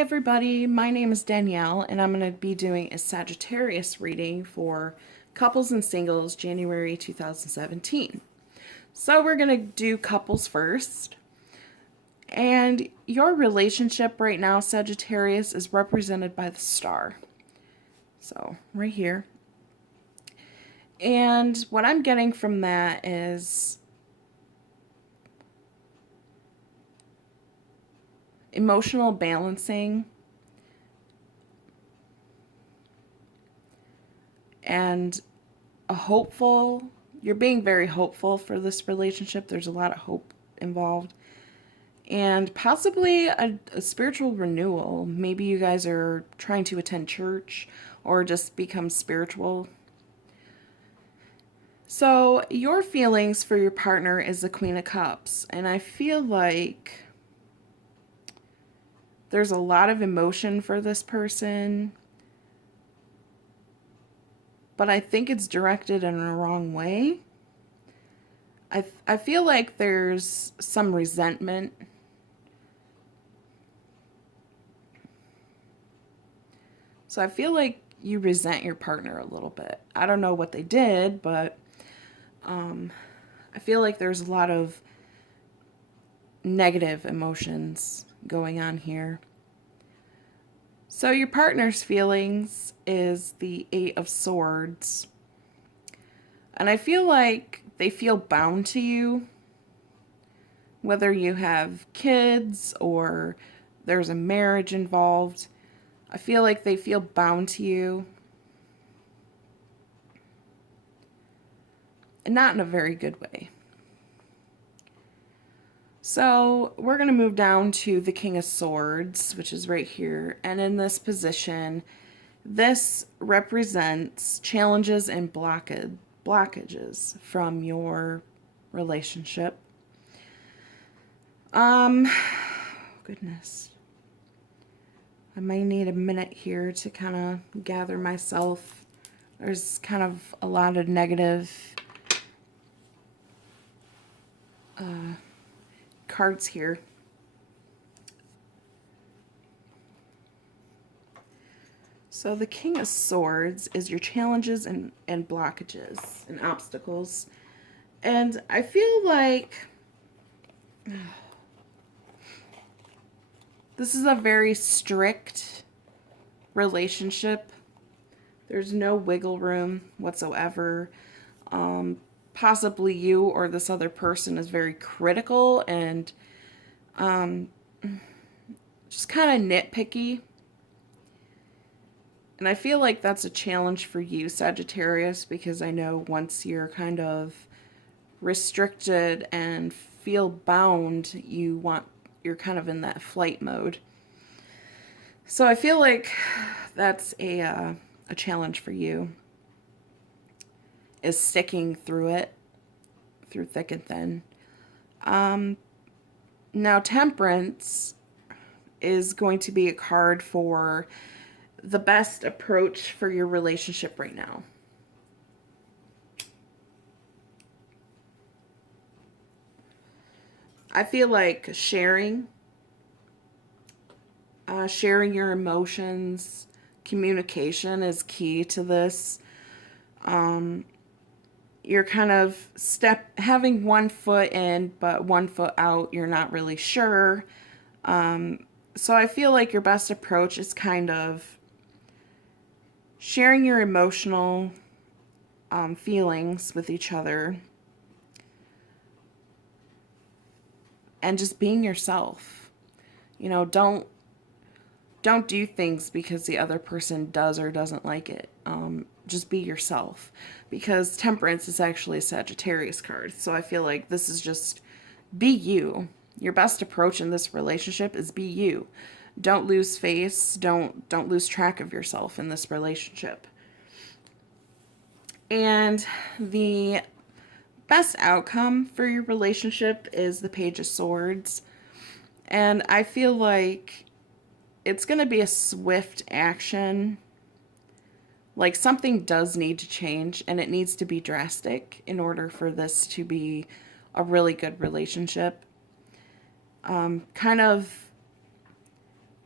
everybody, my name is Danielle and I'm going to be doing a Sagittarius reading for couples and singles January 2017. So we're going to do couples first. And your relationship right now, Sagittarius, is represented by the star. So right here. And what I'm getting from that is emotional balancing and you're being very hopeful for this relationship. There's a lot of hope involved. And possibly a spiritual renewal. Maybe you guys are trying to attend church or just become spiritual. So your feelings for your partner is the Queen of Cups. And I feel like there's a lot of emotion for this person, but I think it's directed in a wrong way. I feel like there's some resentment. So I feel like you resent your partner a little bit. I don't know what they did, but I feel like there's a lot of negative emotions going on here. So your partner's feelings is the Eight of Swords. And I feel like they feel bound to you, whether you have kids or there's a marriage involved. I feel like they feel bound to you. And not in a very good way. So we're going to move down to the King of Swords, which is right here. And in this position, this represents challenges and blockages from your relationship. Goodness. I might need a minute here to kind of gather myself. There's kind of a lot of negative cards here. So the King of Swords is your challenges and blockages and obstacles. And I feel like this is a very strict relationship. There's no wiggle room whatsoever. Possibly you or this other person is very critical and just kind of nitpicky. And I feel like that's a challenge for you, Sagittarius, because I know once you're kind of restricted and feel bound, you're kind of in that flight mode. So I feel like that's a challenge for you, is sticking through it, through thick and thin. Now, Temperance is going to be a card for the best approach for your relationship right now. I feel like sharing your emotions, communication is key to this. You're kind of having one foot in, but one foot out. You're not really sure. So I feel like your best approach is kind of sharing your emotional feelings with each other and just being yourself. You know, don't do things because the other person does or doesn't like it. Just be yourself, because Temperance is actually a Sagittarius card. So I feel like this is just be you. Your best approach in this relationship is be you. Don't lose face. Don't lose track of yourself in this relationship. And the best outcome for your relationship is the Page of Swords. And I feel like it's going to be a swift action. Like something does need to change, and it needs to be drastic in order for this to be a really good relationship. Kind of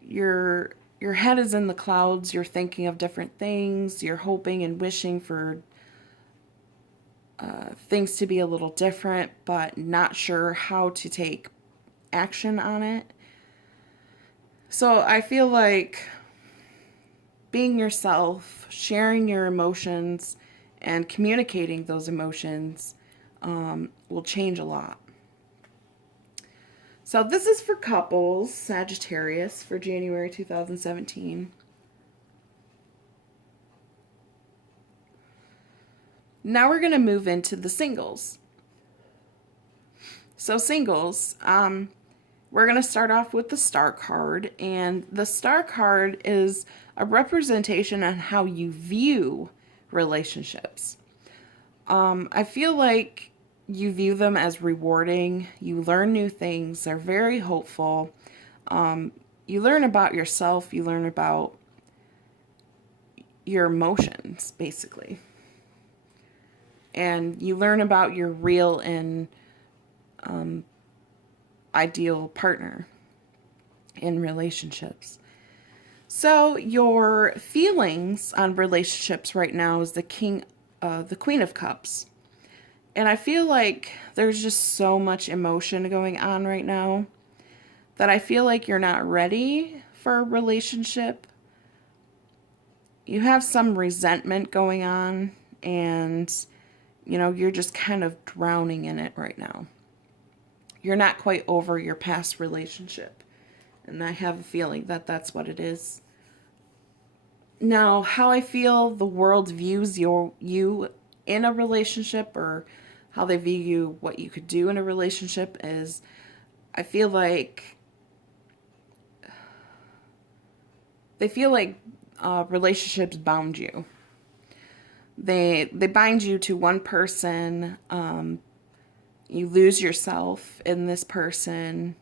your head is in the clouds, you're thinking of different things, you're hoping and wishing for things to be a little different, but not sure how to take action on it. So I feel like being yourself, sharing your emotions, and communicating those emotions will change a lot. So this is for couples, Sagittarius, for January 2017. Now we're going to move into the singles. So singles, we're going to start off with the Star card. And the Star card is a representation on how you view relationships. I feel like you view them as rewarding. You learn new things. They're very hopeful. You learn about yourself. You learn about your emotions, basically. And you learn about your real and ideal partner in relationships. So your feelings on relationships right now is the Queen of Cups. And I feel like there's just so much emotion going on right now that I feel like you're not ready for a relationship. You have some resentment going on, and you're just kind of drowning in it right now. You're not quite over your past relationship. And I have a feeling that that's what it is. Now, how I feel the world views you in a relationship, or how they view you, what you could do in a relationship, is I feel like they feel like relationships bound you. They bind you to one person. You lose yourself in this person.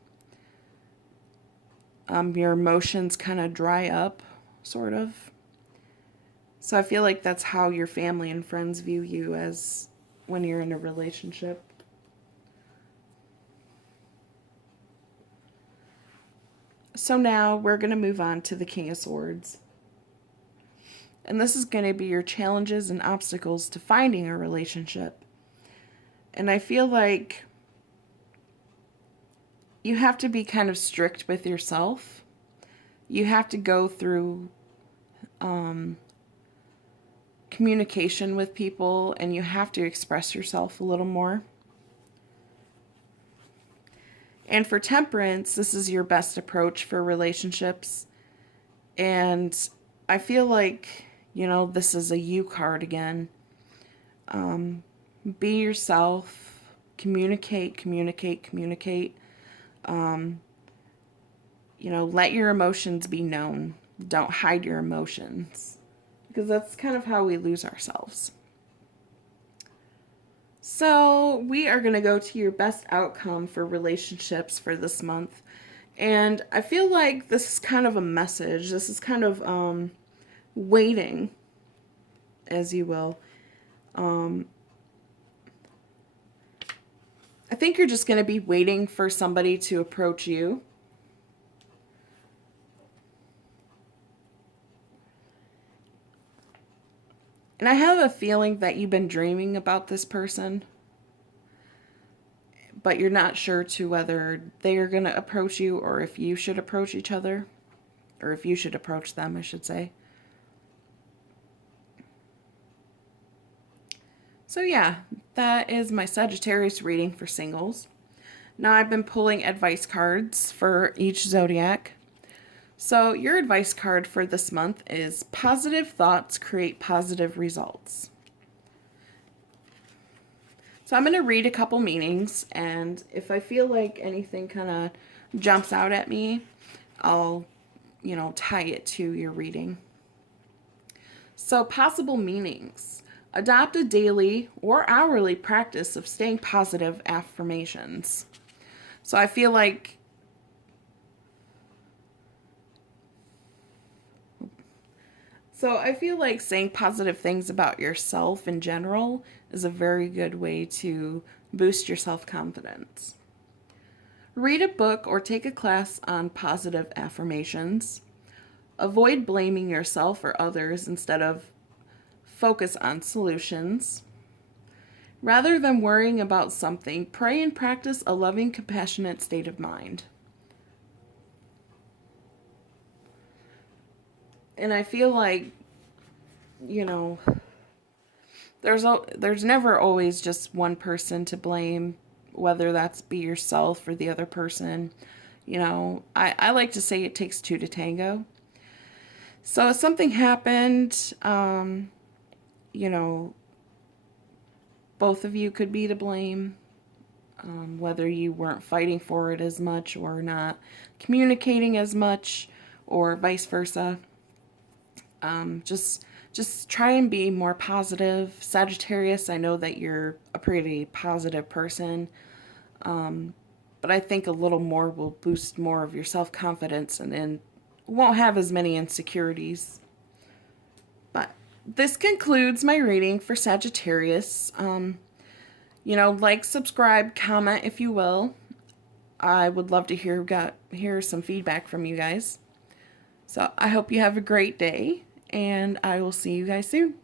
Your emotions kind of dry up, sort of. So I feel like that's how your family and friends view you as when you're in a relationship. So now we're going to move on to the King of Swords. And this is going to be your challenges and obstacles to finding a relationship. And I feel like you have to be kind of strict with yourself. You have to go through communication with people, and you have to express yourself a little more. And for Temperance, this is your best approach for relationships. And I feel like, this is a you card again. Be yourself. Communicate. Let your emotions be known. Don't hide your emotions, because that's kind of how we lose ourselves. So we are going to go to your best outcome for relationships for this month. And I feel like this is kind of a message. This is kind of waiting, as you will. I think you're just going to be waiting for somebody to approach you. And I have a feeling that you've been dreaming about this person, but you're not sure to whether they are going to approach you, or if you should approach each other, or if you should approach them, I should say. So yeah, that is my Sagittarius reading for singles. Now I've been pulling advice cards for each zodiac. So your advice card for this month is positive thoughts create positive results. So I'm going to read a couple meanings, and if I feel like anything kind of jumps out at me, I'll, tie it to your reading. So possible meanings. Adopt a daily or hourly practice of staying positive affirmations. So I feel like saying positive things about yourself in general is a very good way to boost your self-confidence. Read a book or take a class on positive affirmations. Avoid blaming yourself or others, instead of focus on solutions. Rather than worrying about something, pray and practice a loving, compassionate state of mind. And I feel like, you know, there's never always just one person to blame, whether that's be yourself or the other person. I like to say it takes two to tango. So if something happened, you know, both of you could be to blame, whether you weren't fighting for it as much or not communicating as much, or vice versa. Just try and be more positive. Sagittarius, I know that you're a pretty positive person, but I think a little more will boost more of your self-confidence, and then won't have as many insecurities. But this concludes my reading for Sagittarius. Like, subscribe, comment if you will. I would love to hear some feedback from you guys. So I hope you have a great day, and I will see you guys soon.